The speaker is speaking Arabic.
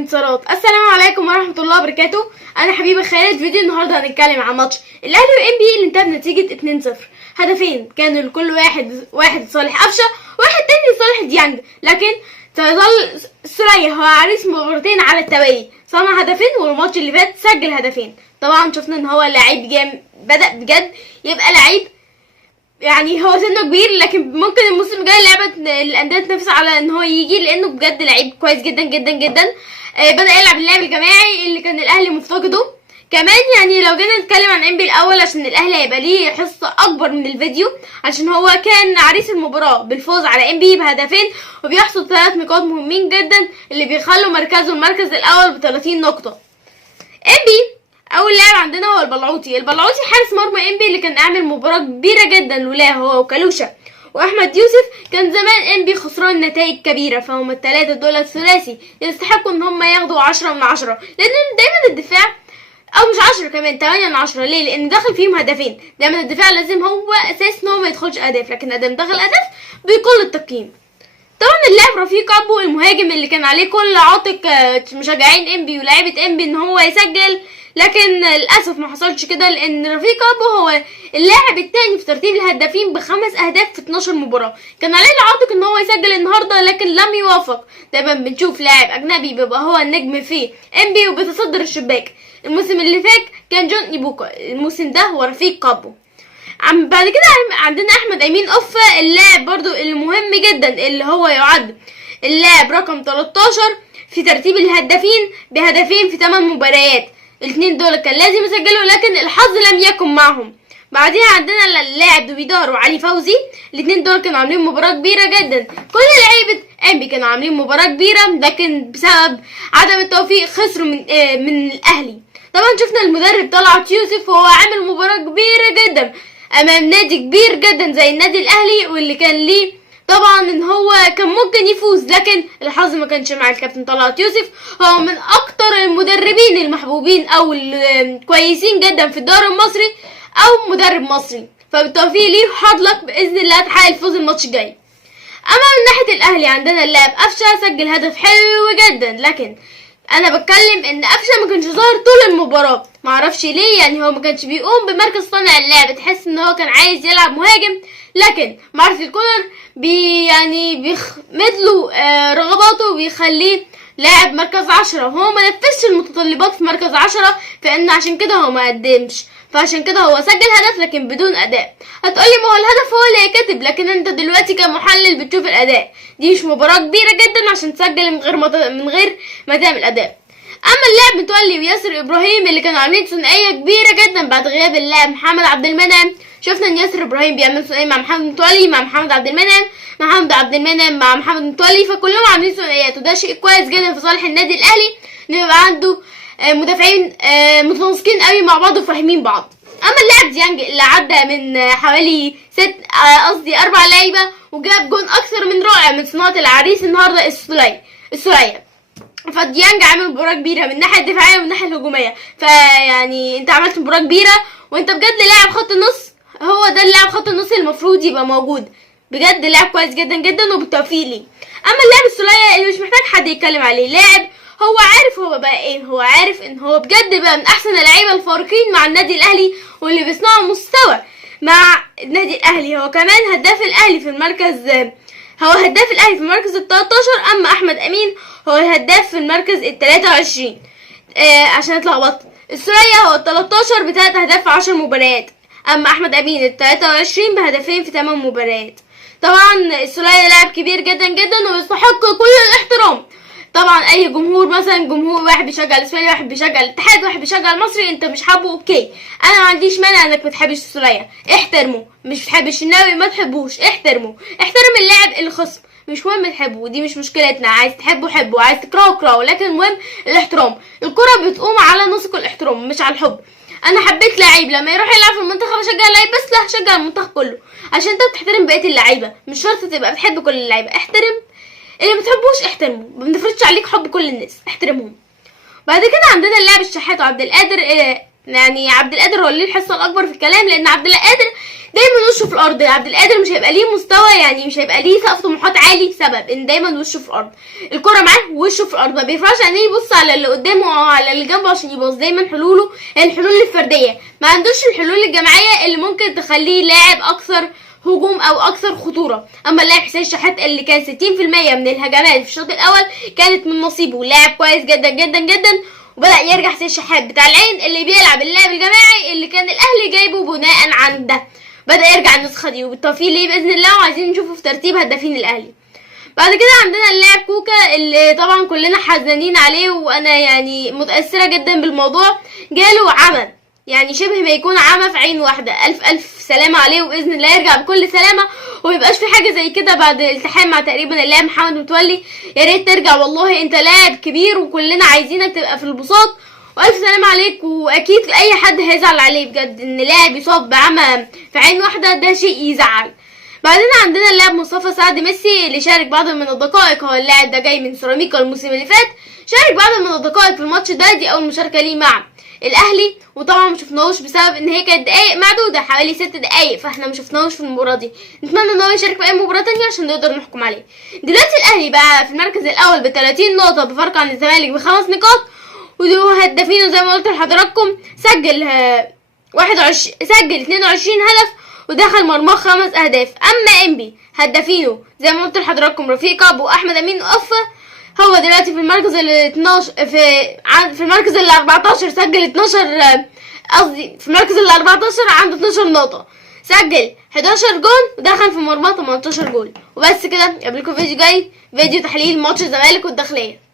انتصارات. السلام عليكم ورحمه الله وبركاته. انا حبيبه خالد. فيديو النهارده هنتكلم عن ماتش الاهلي وام بي اللي انتهى بنتيجه 2-0. هدفين كانوا لكل واحد لصالح قفشه وواحد تاني لصالح ديانج، لكن تظل سوريا هو عريس مرتين على التوالي، صنع هدفين والماتش اللي فات سجل هدفين. طبعا شفنا ان هو لعيب بدأ بجد يبقى لعيب، يعني هو سنه كبير لكن ممكن الموسم الجاي لعبة الانديه تنافس على ان هو يجي، لانه بجد لعيب كويس جدا جدا جدا. بدأ يلعب اللعب الجماعي اللي كان الاهلي مفتقده. كمان يعني لو جينا نتكلم عن انبي الاول، عشان الاهلي هيبقى ليه حصه اكبر من الفيديو، عشان هو كان عريس المباراه بالفوز على انبي بهدفين وبيحصد 3 نقاط مهمين جدا اللي بيخلوا مركزه المركز الاول ب30 نقطه. انبي اول لاعب عندنا هو البلعوطي حارس مرمى انبي اللي كان عامل مباراه كبيره جدا لولاه هو وكالوشا واحمد يوسف. كان زمان انبي خسران نتائج كبيره، فهم الثلاثه دول الثلاثي يستحقوا ان هم ياخدوا 10 من 10، لان دايما الدفاع او مش 10 كمان 8 من 10. ليه؟ لان دخل فيهم هدفين. دايما الدفاع لازم هو اساس ان هو ما يدخلش اهداف، لكن ادام دخل هدف بيقل التقييم. طبعا اللاعب رفيق ابو المهاجم اللي كان عليه كل عاتق مشجعين انبي ولاعيبه انبي ان هو يسجل، لكن للاسف ما حصلش كده، لان رفيق ابو هو اللاعب الثاني في ترتيب الهدافين ب5 اهداف في 12 مباراه. كان عليه العاتق ان هو يسجل النهارده لكن لم يوافق. دايما بنشوف لاعب اجنبي بيبقى هو النجم في انبي وبيتصدر الشباك. الموسم اللي فات كان جون ايبوكا، الموسم ده هو رفيق ابو. بعد كده عندنا احمد امين اوفا، اللاعب برضو المهم جدا اللي هو يعد اللاعب رقم 13 في ترتيب الهدافين بهدفين في 8 مباريات. الاثنين دول كان لازم يسجلوا لكن الحظ لم يكن معهم. بعدها عندنا اللاعب دويدار وعلي فوزي، الاثنين دول كانوا عاملين مباراة كبيرة جدا. كل لعيبة انبي كانوا عاملين مباراة كبيرة، لكن بسبب عدم التوفيق خسروا من الاهلي. طبعا شفنا المدرب طلعت يوسف وهو عامل مباراة كبيرة جدا امام نادي كبير جدا زي النادي الاهلي، واللي كان ليه طبعا ان هو كان ممكن يفوز، لكن الحظ ما كانش مع الكابتن طلعت يوسف. هو من اكتر المدربين المحبوبين او الكويسين جدا في الدوري المصري او مدرب مصري، فبالتوفيق ليه وحظ لك باذن الله تحقق الفوز الماتش الجاي. اما من ناحيه الاهلي عندنا اللاعب قفشه سجل هدف حلو جدا، لكن انا بتكلم ان قفشه ما كانش ظاهر طول المباراه، معرفش ليه. يعني هو ما كانش بيقوم بمركز صانع اللعب، تحس ان هو كان عايز يلعب مهاجم، لكن مارسيل كولر بيخمد له رغباته وبيخليه لاعب مركز 10، وهو ما نفذش المتطلبات في مركز 10، فان عشان كده هو ما قدمش، فعشان كده هو سجل هدف لكن بدون اداء. هتقولي ما هو الهدف هو اللي هيكتب، لكن انت دلوقتي كمحلل بتشوف الاداء، دي مش مباراه كبيره جدا عشان تسجل من غير ما تعمل اداء. اما اللاعب متولي وياسر ابراهيم اللي كانوا عاملين ثنائيه كبيره جدا بعد غياب اللاعب محمد عبد المنعم، شفنا ان ياسر ابراهيم بيعمل ثنائيه مع محمد متولي مع محمد عبد المنعم، محمد عبد المنعم مع محمد متولي، فكلهم عاملين ثنائيات، وده شيء كويس جدا في صالح النادي الاهلي انه يبقى عنده مدافعين متناسقين قوي مع بعض وفاهمين بعض. اما اللاعب ديانج اللي عدى من حوالي 4 لعيبه وجاب جون اكثر من رائع من صناعه العريس النهارده السوليه. فديانج عامل مباراه كبيره من الناحيه الدفاعيه ومن الناحيه الهجوميه، فيعني انت عملت مباراه كبيره وانت بجد لاعب خط النص، هو ده اللاعب خط النص المفروض يبقى موجود، بجد لاعب كويس جدا جدا وبالتوفيق ليه. اما اللاعب السوليه اللي مش محتاج حد يتكلم عليه، لاعب هو عارف هو بقى ايه، هو عارف ان هو بجد بقى من احسن اللعيبه الفارقين مع النادي الاهلي واللي بيصنعوا مستوى مع النادي الاهلي. هو كمان هداف الاهلي في المركز، هو هداف الاهلي في المركز ال13، اما احمد امين هو الهداف في المركز ال23. عشان اتلخبطت، السوليه هو ال13 ب3 اهداف في 10 مباريات، اما احمد امين ال23 بهدفين في 8 مباريات. طبعا السوليه لاعب كبير جدا جدا ويستحق كل الاحترام. طبعا اي جمهور، مثلا جمهور واحد بيشجع الاسماعيلي، واحد بيشجع الاتحاد، واحد بيشجع المصري، انت مش حابه اوكي، انا ما عنديش مانع انك ما تحبش السوليه، احترمه. مش بتحبش الناوي ما تحبوش، احترمه، احترم اللاعب الخصم، مش مهم تحبه، دي مش مشكلتنا، عايز تحبه حبه، عايز تكرهه اكرهه، لكن المهم الاحترام. الكره بتقوم على نسق الاحترام مش على الحب. انا حبيت لعيب لما يروح يلعب في المنتخب اشجع اللعيب بس، لا هشجع المنتخب كله، عشان انت بتحترم بقيه اللعيبه، مش شرط تبقى بتحب كل اللعيبه، احترم اللي ما بتحبوش، احترمه، ما بنفرضش عليك حب كل الناس، احترمهم. بعد كده عندنا اللاعب الشحات وعبد القادر. يعني عبد القادر هو اللي الحصه الاكبر في الكلام، لان عبد القادر دايما وشه في الارض. عبد القادر مش هيبقى ليه مستوى، يعني مش هيبقى ليه سقف طموحات عالي بسبب ان دايما وشه في الارض. الكره معاه وشه في الارض، ما بينفعش عينيه يبص على اللي قدامه او على اللي جنبه عشان يبص. دايما حلوله الحلول الفرديه، ما عندوش الحلول الجماعيه اللي ممكن تخليه لاعب اكثر هجوم او اكثر خطوره. اما اللاعب حسين الشحات اللي كان 60% من الهجمات في الشوط الاول كانت من نصيبه، لاعب كويس جدا جدا جدا. وبدأ يرجع حسين الشحات بتاع العين اللي بيلعب اللعب الجماعي اللي كان الاهلي جايبه بناء عن ده، بدأ يرجع النسخه دي وبالتوفيق ليه باذن الله، وعايزين نشوفه في ترتيب هدافين الاهلي. بعد كده عندنا اللاعب كوكا اللي طبعا كلنا حزنين عليه، وانا يعني متأثرة جدا بالموضوع. جاله عمى، يعني شبه ما يكون عمى في عين واحدة. الف سلامة عليه، وباذن الله يرجع بكل سلامة وميبقاش في حاجة زي كده بعد الالتحام مع تقريبا اللاعب محمد متولي. يا ريت ترجع، والله انت لاعب كبير وكلنا عايزينك تبقى في البساط، والف سلامة عليك. واكيد اي حد هيزعل عليه بجد ان لاعب يصاب بعمى في عين واحدة، ده شيء يزعل. بعدين عندنا اللاعب مصطفى سعد ميسي اللي شارك بعض من الدقائق. هو اللاعب ده جاي من سيراميكا الموسم اللي فات، شارك بعض من الدقائق في الماتش ده، دي اول مشاركه ليه مع الاهلي، وطبعا ما شفناهوش بسبب ان هي كانت دقايق معدوده، حوالي 6 دقايق، فاحنا ما شفناهوش في المباراه دي. نتمنى ان هو يشارك في اي مباراه تانية عشان نقدر نحكم عليه. دلوقتي الاهلي بقى في المركز الاول ب 30 نقطه بفرق عن الزمالك ب5 نقاط، ودول هدافينه زي ما قلت لحضراتكم. سجل 22 هدف ودخل مرماه 5 اهداف. اما انبي هدافينه زي ما قلت لحضراتكم رفيق كابو واحمد امين وقفه. هو دلوقتي في المركز ال 12 في المركز ال 14 سجل 12 قصدي في المركز ال 14 عنده 12 نقطة، سجل 11 جول ودخل في مرماه 18 جول. وبس كده، قبلكم فيديو جاي، فيديو تحليل ماتش الزمالك والداخلية.